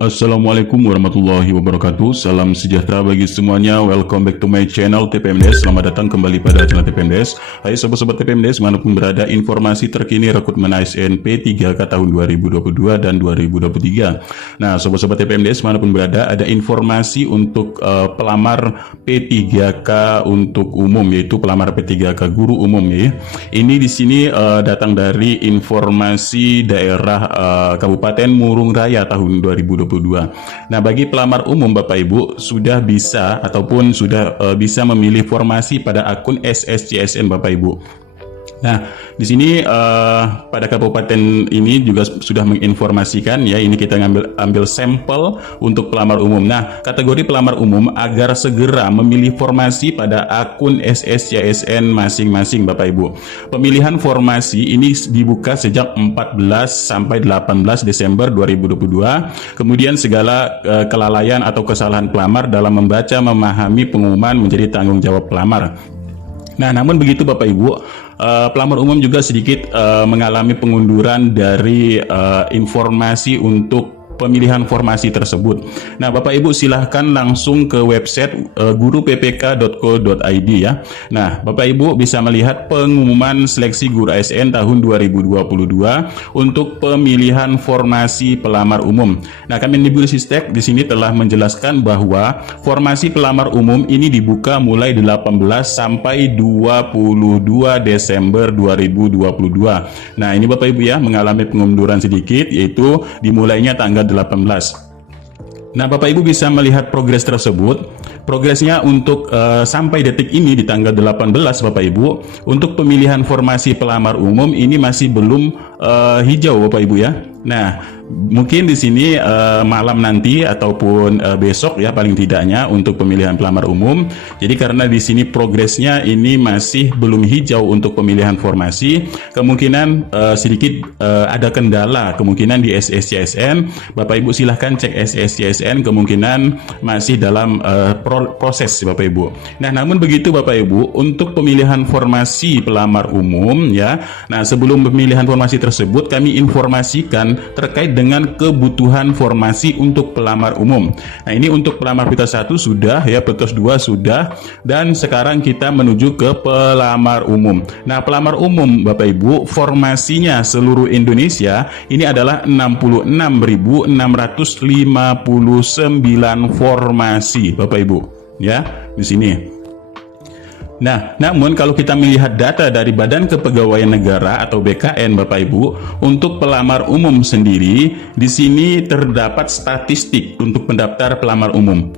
Assalamualaikum warahmatullahi wabarakatuh. Salam sejahtera bagi semuanya. Welcome back to my channel TPMDes. Selamat datang kembali pada channel TPMDes. Hai sobat-sobat TPMDes, manapun berada, informasi terkini rekrutmen ASN P3K tahun 2022 dan 2023. Nah, sobat-sobat TPMDes, manapun berada, ada informasi untuk pelamar P3K untuk umum, yaitu pelamar P3K guru umum ya. Ini di sini datang dari informasi daerah Kabupaten Murung Raya tahun 2022. Nah, bagi pelamar umum Bapak Ibu sudah bisa ataupun sudah bisa memilih formasi pada akun SSCSN Bapak Ibu. Nah, di sini pada kabupaten ini juga sudah menginformasikan ya, ini kita ambil sampel untuk pelamar umum. Nah, kategori pelamar umum agar segera memilih formasi pada akun SSCSN masing-masing Bapak Ibu. Pemilihan formasi ini dibuka sejak 14 sampai 18 Desember 2022. Kemudian segala kelalaian atau kesalahan pelamar dalam membaca memahami pengumuman menjadi tanggung jawab pelamar. Nah, namun begitu Bapak Ibu, pelamar umum juga sedikit mengalami pengunduran dari informasi untuk pemilihan formasi tersebut. Nah, Bapak Ibu silahkan langsung ke website guruppk.co.id ya. Nah, Bapak Ibu bisa melihat pengumuman seleksi guru ASN tahun 2022 untuk pemilihan formasi pelamar umum. Nah, Kemendikbudristek di sini telah menjelaskan bahwa formasi pelamar umum ini dibuka mulai 18 sampai 22 Desember 2022. Nah, ini Bapak Ibu ya mengalami pengunduran sedikit, yaitu dimulainya tanggal 18. Nah, Bapak Ibu bisa melihat progres tersebut. Progresnya untuk sampai detik ini di tanggal 18 Bapak Ibu, untuk pemilihan formasi pelamar umum ini masih belum hijau Bapak Ibu ya. Nah, mungkin di sini malam nanti ataupun besok ya paling tidaknya untuk pemilihan pelamar umum. Jadi karena di sini progresnya ini masih belum hijau untuk pemilihan formasi, kemungkinan sedikit ada kendala kemungkinan di SSCSN. Bapak Ibu silahkan cek SSCSN, kemungkinan masih dalam proses Bapak Ibu. Nah, namun begitu Bapak Ibu, untuk pemilihan formasi pelamar umum ya. Nah, sebelum pemilihan formasi tersebut kami informasikan terkait dengan kebutuhan formasi untuk pelamar umum. Nah, ini untuk pelamar Pitas 1 sudah ya, Pitas 2 sudah, dan sekarang kita menuju ke pelamar umum. Nah, pelamar umum Bapak Ibu, formasinya seluruh Indonesia ini adalah 66.659 formasi Bapak Ibu ya di sini. Nah, namun kalau kita melihat data dari Badan Kepegawaian Negara atau BKN Bapak Ibu, untuk pelamar umum sendiri di sini terdapat statistik untuk pendaftar pelamar umum.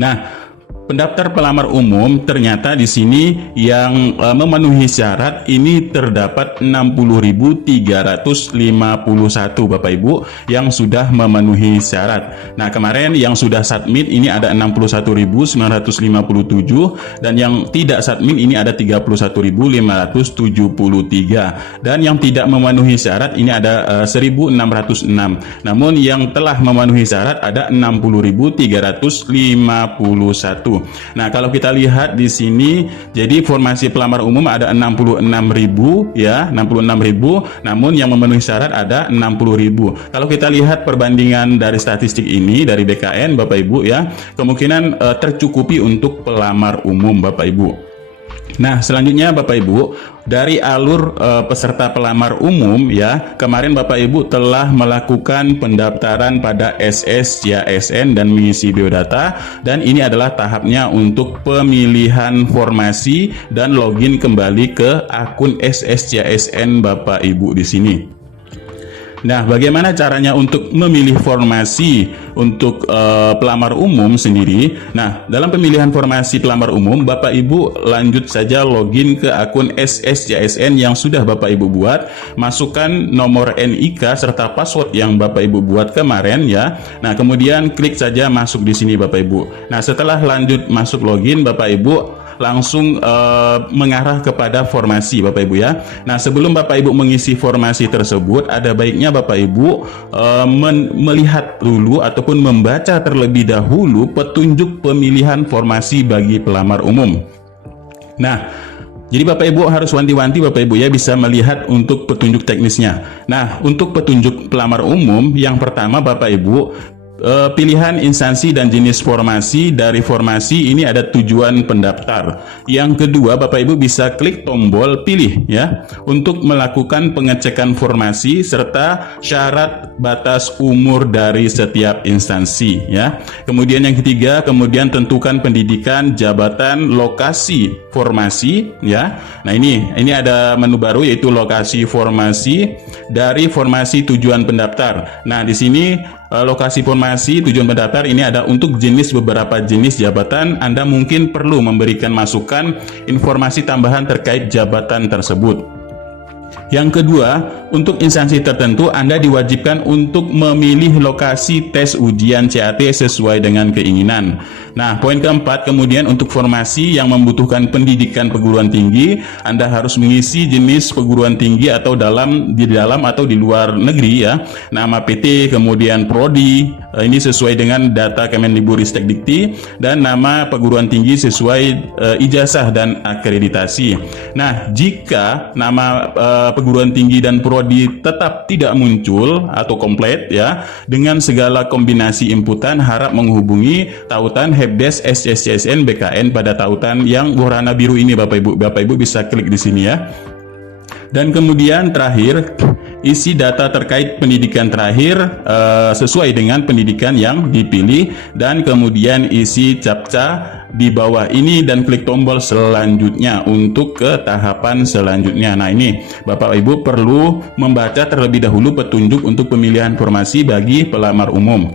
Nah, pendaftar pelamar umum ternyata di sini yang memenuhi syarat ini terdapat 60.351 Bapak Ibu yang sudah memenuhi syarat. Nah, kemarin yang sudah submit ini ada 61.957 dan yang tidak submit ini ada 31.573 dan yang tidak memenuhi syarat ini ada 1.606. Namun yang telah memenuhi syarat ada 60.351. Nah, kalau kita lihat di sini, jadi formasi pelamar umum ada 66.000 ya, 66.000, namun yang memenuhi syarat ada 60.000. Kalau kita lihat perbandingan dari statistik ini dari BKN Bapak Ibu ya, kemungkinan tercukupi untuk pelamar umum Bapak Ibu. Nah, selanjutnya Bapak Ibu, dari alur peserta pelamar umum ya, kemarin Bapak Ibu telah melakukan pendaftaran pada SSCSN dan mengisi biodata, dan ini adalah tahapnya untuk pemilihan formasi dan login kembali ke akun SSCSN Bapak Ibu di sini. Nah, bagaimana caranya untuk memilih formasi untuk pelamar umum sendiri? Nah, dalam pemilihan formasi pelamar umum, Bapak Ibu lanjut saja login ke akun SSCSN yang sudah Bapak Ibu buat, masukkan nomor NIK serta password yang Bapak Ibu buat kemarin ya. Nah, kemudian klik saja masuk di sini Bapak Ibu. Nah, setelah lanjut masuk login, Bapak Ibu langsung mengarah kepada formasi Bapak Ibu ya. Nah, sebelum Bapak Ibu mengisi formasi tersebut, ada baiknya Bapak Ibu melihat dulu ataupun membaca terlebih dahulu petunjuk pemilihan formasi bagi pelamar umum. Nah, jadi Bapak Ibu harus wanti-wanti Bapak Ibu ya bisa melihat untuk petunjuk teknisnya. Nah, untuk petunjuk pelamar umum yang pertama Bapak Ibu pilihan instansi dan jenis formasi. Dari formasi ini ada tujuan pendaftar. Yang kedua, Bapak Ibu bisa klik tombol pilih ya untuk melakukan pengecekan formasi serta syarat batas umur dari setiap instansi ya. Kemudian yang ketiga, kemudian tentukan pendidikan, jabatan, lokasi formasi ya. Nah, ini ada menu baru yaitu lokasi formasi dari formasi tujuan pendaftar. Nah, di sini lokasi formasi tujuan pendaftar ini ada untuk beberapa jenis jabatan. Anda mungkin perlu memberikan masukan informasi tambahan terkait jabatan tersebut. Yang kedua, untuk instansi tertentu Anda diwajibkan untuk memilih lokasi tes ujian CAT sesuai dengan keinginan. Nah, poin keempat, kemudian untuk formasi yang membutuhkan pendidikan perguruan tinggi, Anda harus mengisi jenis perguruan tinggi atau di dalam atau di luar negeri ya. Nama PT, kemudian prodi, ini sesuai dengan data Kemendikbudristekdikti, dan nama perguruan tinggi sesuai ijazah dan akreditasi. Nah, jika nama perguruan tinggi dan prodi tetap tidak muncul atau komplit ya, dengan segala kombinasi inputan, harap menghubungi tautan Helpdesk SSCSN BKN pada tautan yang warna biru ini Bapak Ibu. Bapak Ibu bisa klik di sini ya. Dan kemudian terakhir, isi data terkait pendidikan terakhir sesuai dengan pendidikan yang dipilih, dan kemudian isi captcha di bawah ini dan klik tombol selanjutnya untuk ke tahapan selanjutnya. Nah, ini Bapak Ibu perlu membaca terlebih dahulu petunjuk untuk pemilihan formasi bagi pelamar umum.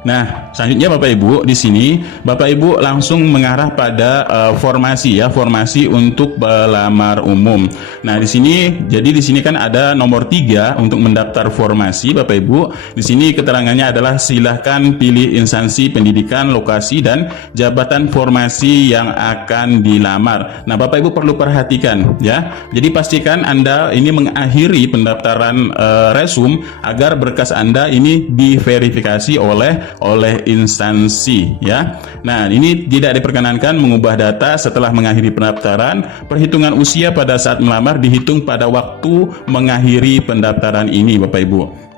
Nah, selanjutnya Bapak Ibu, di sini Bapak Ibu langsung mengarah pada formasi ya, formasi untuk pelamar umum. Nah, di sini kan ada nomor 3 untuk mendaftar formasi Bapak Ibu. Di sini keterangannya adalah silahkan pilih instansi pendidikan, lokasi, dan jabatan formasi yang akan dilamar. Nah, Bapak Ibu perlu perhatikan ya. Jadi pastikan Anda ini mengakhiri pendaftaran resume agar berkas Anda ini diverifikasi oleh instansi ya. Nah, ini tidak diperkenankan mengubah data setelah mengakhiri pendaftaran. Perhitungan usia pada saat melamar dihitung pada waktu mengakhiri pendaftaran ini Bapak Ibu.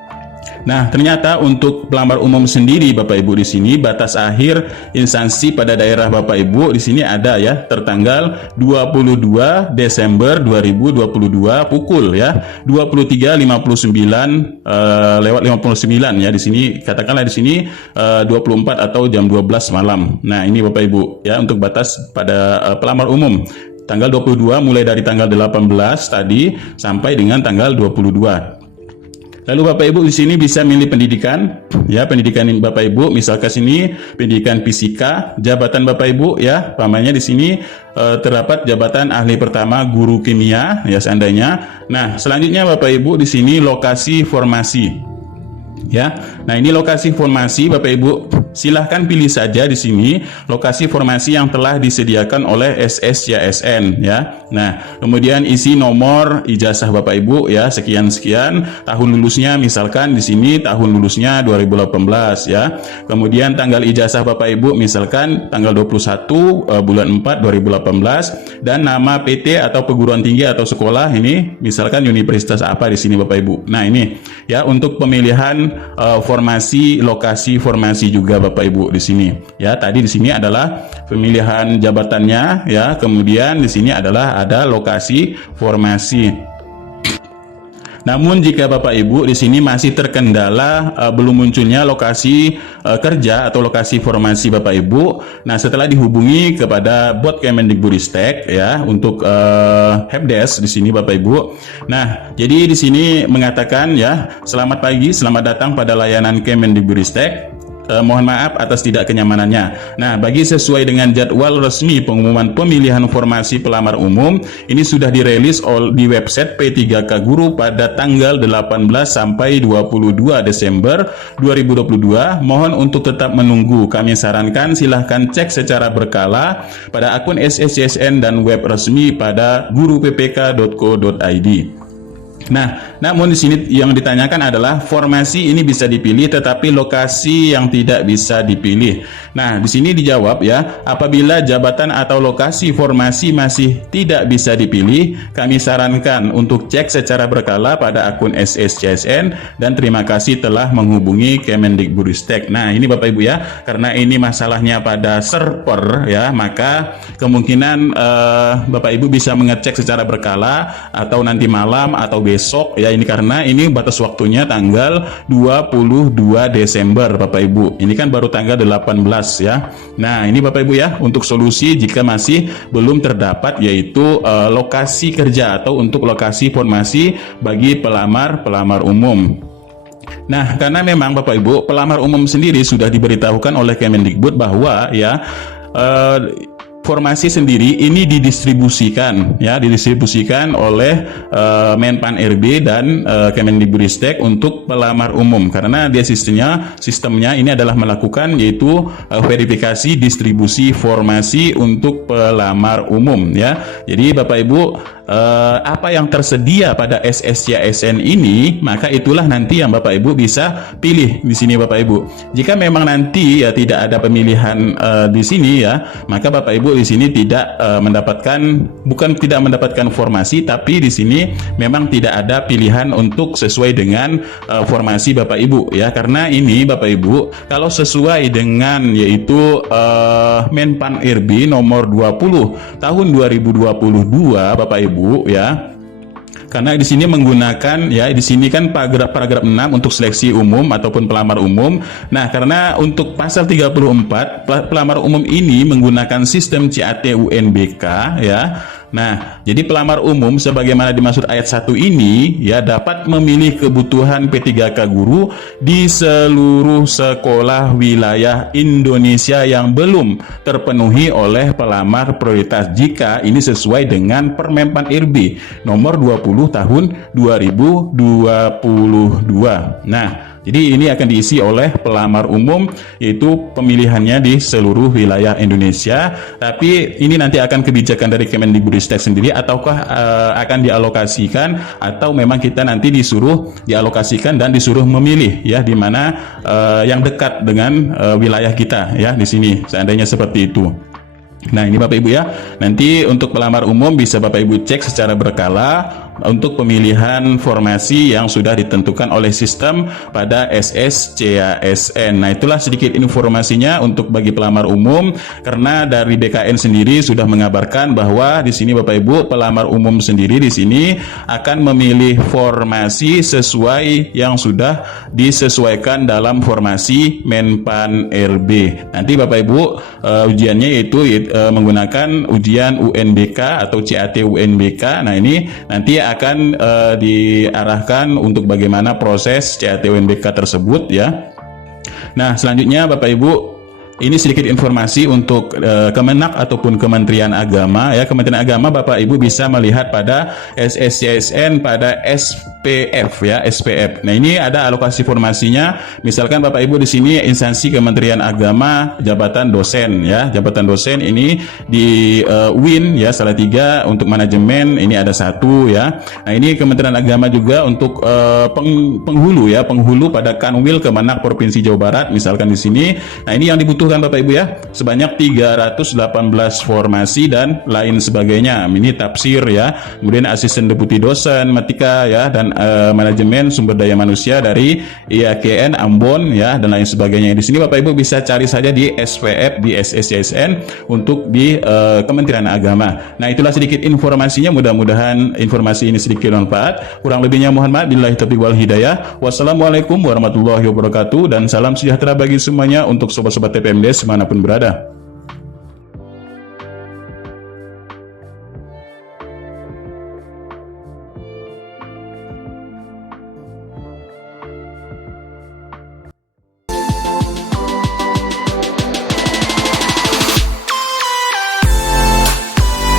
Nah, ternyata untuk pelamar umum sendiri Bapak Ibu, di sini batas akhir instansi pada daerah Bapak Ibu di sini ada ya, tertanggal 22 Desember 2022 pukul ya 23.59 lewat 59 ya. Di sini katakanlah di sini 24 atau jam 12 malam. Nah, ini Bapak Ibu ya untuk batas pada pelamar umum. Tanggal 22 mulai dari tanggal 18 tadi sampai dengan tanggal 22. Lalu Bapak Ibu di sini bisa milih pendidikan ya, pendidikan Bapak Ibu misalkan sini pendidikan fisika, jabatan Bapak Ibu ya, pamannya di sini terdapat jabatan ahli pertama guru kimia ya seandainya. Nah, selanjutnya Bapak Ibu di sini lokasi formasi. Ya, nah ini lokasi formasi Bapak Ibu, silahkan pilih saja di sini lokasi formasi yang telah disediakan oleh SSCSN ya. Nah, kemudian isi nomor ijazah Bapak Ibu ya, sekian-sekian, tahun lulusnya misalkan di sini tahun lulusnya 2018 ya. Kemudian tanggal ijazah Bapak Ibu misalkan tanggal 21 bulan 4 2018, dan nama PT atau perguruan tinggi atau sekolah ini misalkan universitas apa di sini Bapak Ibu. Nah, ini ya untuk pemilihan formasi, lokasi formasi juga Bapak Ibu di sini. Ya, tadi di sini adalah pemilihan jabatannya ya, kemudian di sini adalah ada lokasi formasi. Namun jika Bapak Ibu di sini masih terkendala belum munculnya lokasi kerja atau lokasi formasi Bapak Ibu, nah setelah dihubungi kepada bot Kemendikbudristek ya untuk helpdesk di sini Bapak Ibu. Nah, jadi di sini mengatakan ya, selamat pagi, selamat datang pada layanan Kemendikbudristek. Mohon maaf atas tidak kenyamanannya. Nah, bagi sesuai dengan jadwal resmi pengumuman pemilihan formasi pelamar umum, ini sudah dirilis di website P3K Guru pada tanggal 18 sampai 22 Desember 2022. Mohon untuk tetap menunggu. Kami sarankan silahkan cek secara berkala pada akun SSCSN dan web resmi pada guruppk.co.id. Nah, namun di sini yang ditanyakan adalah formasi ini bisa dipilih tetapi lokasi yang tidak bisa dipilih. Nah, di sini dijawab ya, apabila jabatan atau lokasi formasi masih tidak bisa dipilih, kami sarankan untuk cek secara berkala pada akun SSCSN dan terima kasih telah menghubungi Kemendikbudristek. Nah, ini Bapak Ibu ya, karena ini masalahnya pada server ya, maka kemungkinan Bapak Ibu bisa mengecek secara berkala atau nanti malam atau besok ya, ini karena ini batas waktunya tanggal 22 Desember Bapak Ibu. Ini kan baru tanggal 18 ya. Nah, ini Bapak Ibu ya untuk solusi jika masih belum terdapat yaitu lokasi kerja atau untuk lokasi formasi bagi pelamar umum. Nah, karena memang Bapak Ibu pelamar umum sendiri sudah diberitahukan oleh Kemendikbud bahwa ya formasi sendiri ini didistribusikan oleh Menpan RB dan Kemendikbudristek untuk pelamar umum, karena dia sistemnya ini adalah melakukan yaitu verifikasi distribusi formasi untuk pelamar umum ya. Jadi Bapak Ibu apa yang tersedia pada SSCSN ini, maka itulah nanti yang Bapak Ibu bisa pilih di sini Bapak Ibu. Jika memang nanti ya tidak ada pemilihan di sini ya, maka Bapak Ibu di sini tidak bukan tidak mendapatkan formasi, tapi di sini memang tidak ada pilihan untuk sesuai dengan formasi Bapak Ibu ya. Karena ini Bapak Ibu kalau sesuai dengan yaitu Menpan RB nomor 20 tahun 2022 Bapak Ibu ya. Karena di sini menggunakan ya, di sini kan paragraf 6 untuk seleksi umum ataupun pelamar umum. Nah, karena untuk pasal 34 pelamar umum ini menggunakan sistem CAT UNBK ya. Nah, jadi pelamar umum sebagaimana dimaksud ayat 1 ini ya dapat memilih kebutuhan P3K guru di seluruh sekolah wilayah Indonesia yang belum terpenuhi oleh pelamar prioritas jika ini sesuai dengan Permenpan RB nomor 20 tahun 2022. Nah, jadi ini akan diisi oleh pelamar umum, yaitu pemilihannya di seluruh wilayah Indonesia. Tapi ini nanti akan kebijakan dari Kemendikbudristek sendiri, ataukah akan dialokasikan, atau memang kita nanti disuruh dialokasikan dan disuruh memilih ya, di mana yang dekat dengan wilayah kita ya di sini. Seandainya seperti itu. Nah, ini Bapak Ibu ya, nanti untuk pelamar umum bisa Bapak Ibu cek secara berkala untuk pemilihan formasi yang sudah ditentukan oleh sistem pada SSCSN. Nah, itulah sedikit informasinya untuk bagi pelamar umum, karena dari BKN sendiri sudah mengabarkan bahwa di sini Bapak Ibu pelamar umum sendiri di sini akan memilih formasi sesuai yang sudah disesuaikan dalam formasi Menpan RB. Nanti Bapak Ibu ujiannya yaitu menggunakan ujian UNBK atau CAT UNBK. Nah, ini nanti akan diarahkan untuk bagaimana proses CAT UNBK tersebut ya. Nah, selanjutnya Bapak Ibu, ini sedikit informasi untuk Kemenak ataupun Kementerian Agama ya. Kementerian Agama Bapak Ibu bisa melihat pada SSCSN pada SPF ya, SPF. Nah, ini ada alokasi formasinya. Misalkan Bapak Ibu di sini instansi Kementerian Agama jabatan dosen ya. Jabatan dosen ini di UIN ya, Salatiga untuk manajemen ini ada 1 ya. Nah, ini Kementerian Agama juga untuk penghulu ya, penghulu pada Kanwil Kemenak Provinsi Jawa Barat misalkan di sini. Nah, ini yang dibutuhkan Bapak Ibu ya, sebanyak 318 formasi dan lain sebagainya. Ini tafsir ya, kemudian asisten deputi dosen Matika ya, dan manajemen sumber daya manusia dari IAKN Ambon ya, dan lain sebagainya. Di sini Bapak Ibu bisa cari saja di SPF di SSCSN untuk di Kementerian Agama. Nah, itulah sedikit informasinya, mudah-mudahan informasi ini sedikit bermanfaat. Kurang lebihnya mohon maaf, billahi taufiq wal hidayah. Wassalamualaikum warahmatullahi wabarakatuh, dan salam sejahtera bagi semuanya untuk sobat-sobat TPMDes dimanapun berada.